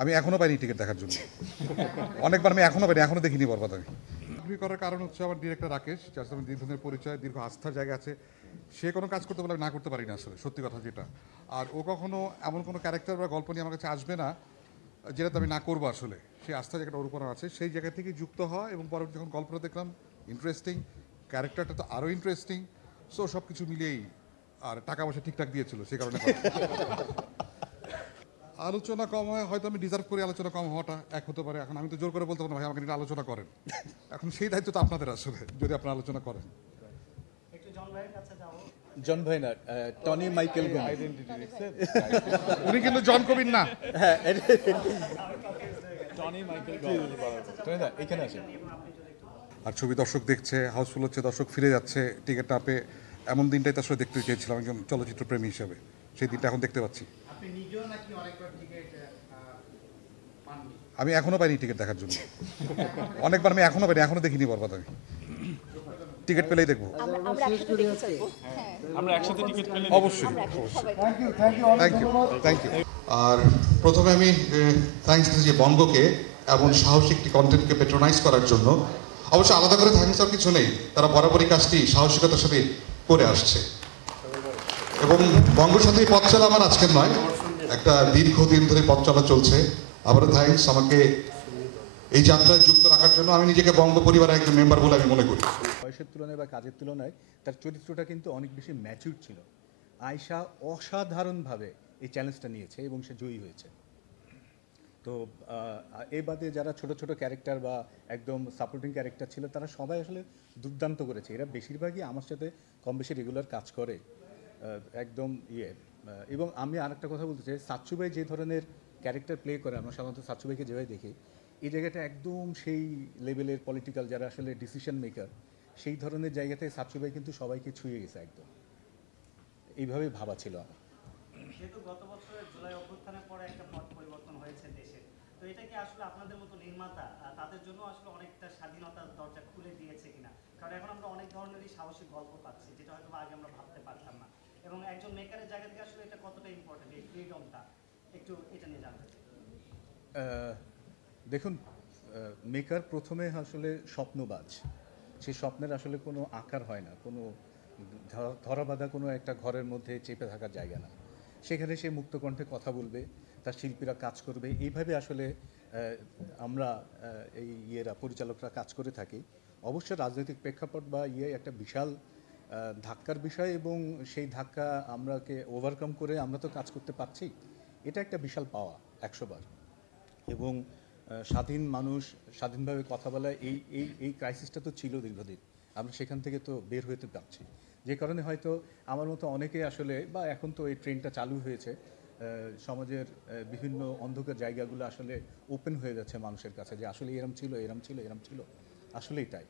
আমি এখনো পাইনি টিকিট দেখার জন্য। অনেকবার আমি এখনো পাইনি, এখনো দেখিনি বরবাদ আমি। চাকরি করার কারণ হচ্ছে আমার ডিরেক্টর রাকেশ, যার সাথে আমার দীর্ঘদিনের পরিচয়, দীর্ঘ আস্থার জায়গা আছে। সে কোনো কাজ করতে বলে আমি না করতে পারি না, আসলে সত্যি কথা যেটা। আর ও কখনো এমন কোনো ক্যারেক্টার বা গল্প নিয়ে আমার কাছে আসবে না যেটাতে আমি না করবো আসলে। সেই আস্থা জায়গাটা ওর উপর আছে, সেই জায়গা থেকে যুক্ত হওয়া এবং পরবর্তী যখন গল্পটা দেখলাম ইন্টারেস্টিং, ক্যারেক্টারটা তো আরও ইন্টারেস্টিং। সো সব কিছু মিলিয়েই, আর টাকা পয়সা ঠিকঠাক দিয়েছিল সে কারণে আলোচনা কম হয়, হয়তো আমি ডিজার্ভ করি আলোচনা কম হওয়াটা, এক হতে পারে। এখন আমি তো জোর করে বলতে পারবো না ভাই আমাকে নিয়ে আলোচনা করেন, এখন সেই দায়িত্ব তো আপনাদের আসলে, যদি আপনারা আলোচনা করেন। জন ভাই না, টনি মাইকেল গোমেজ। উনি কিন্তু জন কবির না। Tony Michael Gomez. টনি দা এখানে আসেন। আর ছবি দর্শক দেখছে, হাউসফুল হচ্ছে, দর্শক ফিরে যাচ্ছে টিকিট না পেয়ে। এমন দিনটাই তো আসলে দেখতে চেয়েছিলাম একজন চলচ্চিত্র প্রেমী হিসেবে, সেই দিনটা এখন দেখতে পাচ্ছি। আমি এখনো পাইনি টিকিট দেখার জন্য। অনেকবার আমি এখনো পাইনি, এখনো দেখিনি বরবাদ আমি। টিকিট পেলেই দেখবো। আমরা একসাথে টিকিট পেলে অবশ্যই, থ্যাংক ইউ। আর প্রথমে আমি থ্যাঙ্কস দিচ্ছি বঙ্গকে এমন সাহসী একটি কন্টেন্টকে পেট্রোনাইজ করার জন্য। অবশ্য আলাদা করে থ্যাঙ্কস আর কিছু নেই, তারা বরাবরই কাজটি সাহসিকতার সাথে করে আসছে। এবং বঙ্গর সাথে পথ চলা আমার আজকের নয়, একটা দীর্ঘদিন ধরে পথ চলা চলছে। আবারও থ্যাঙ্কস আমাকে এই যাত্রায় যুক্ত রাখার জন্য। আমি নিজেকে বঙ্গ পরিবারের একজন মেম্বার বলে আমি মনে করি। বয়সের তুলনায় বা কাজের তুলনায় তার চরিত্রটা কিন্তু অনেক বেশি ম্যাচিউর ছিল। আয়শা অসাধারণভাবে এই চ্যালেঞ্জটা নিয়েছে এবং সে জয়ী হয়েছে। তো এ বাদে যারা ছোট ছোট ক্যারেক্টার বা একদম সাপোর্টিং ক্যারেক্টার ছিল তারা সবাই আসলে দুর্দান্ত করেছে। এরা বেশিরভাগই আমার সাথে কম বেশি রেগুলার কাজ করে একদম এবং আমি আরেকটা কথা বলতে চাই, সাচ্চু ভাই যে ধরনের ক্যারেক্টার প্লে করে, আমরা সাধারণত সাচ্চু ভাইকে যেভাবে দেখি, এই জায়গাটা একদম সেই লেভেলের পলিটিক্যাল যারা আসলে ডিসিশন মেকার, সেই ধরনের জায়গাতে সাচ্চু ভাই কিন্তু সবাইকে ছুঁয়ে গেছে একদম। এইভাবে ভাবা ছিল আমার। যেহেতু গত বছরের জুলাই অভ্যুত্থানের পরে একটা পট পরিবর্তন হয়েছে দেশে, তো এটা কি আসলে আপনাদের মতো নির্মাতা তাদের জন্য আসলে অনেকটা স্বাধীনতার দরজা খুলে দিয়েছে কিনা? কারণ এখন আমরা অনেক ধরনেরই সাহসিক গল্প পাচ্ছি, যেটা হয়তো আগে আমরা ভাবতে পারতাম না। এবং একজন মেকারের জায়গা থেকে আসলে এটা কতটা ইম্পর্টেন্ট, এই ফ্রিডমটা, একটু এটা নিয়ে জানতে চাই। দেখুন, মেকার প্রথমে আসলে স্বপ্নবাজ। সেই স্বপ্নের আসলে কোনো আকার হয় না, কোনো ধরাবাঁধা কোনো একটা ঘরের মধ্যে চেপে থাকার জায়গা না। সেখানে সে মুক্তকণ্ঠে কথা বলবে, তার শিল্পীরা কাজ করবে, এইভাবে আসলে আমরা এই পরিচালকরা কাজ করে থাকি। অবশ্য রাজনৈতিক প্রেক্ষাপট বা একটা বিশাল ধাক্কার বিষয়, এবং সেই ধাক্কা আমরাকে ওভারকাম করে আমরা তো কাজ করতে পারছি, এটা একটা বিশাল পাওয়া 100 বার। এবং স্বাধীন মানুষ স্বাধীনভাবে কথা বলা, এই ক্রাইসিসটা তো ছিল দীর্ঘদিন, আমরা সেখান থেকে তো বের হতে পারছি। যে কারণে হয়তো আমার মতো অনেকে আসলে, বা এখন তো এই ট্রেনটা চালু হয়েছে, সমাজের বিভিন্ন অন্ধকার জায়গাগুলো আসলে ওপেন হয়ে যাচ্ছে মানুষের কাছে, যে আসলে এরম ছিল, এরম ছিল, এরম ছিল, আসলেই তাই।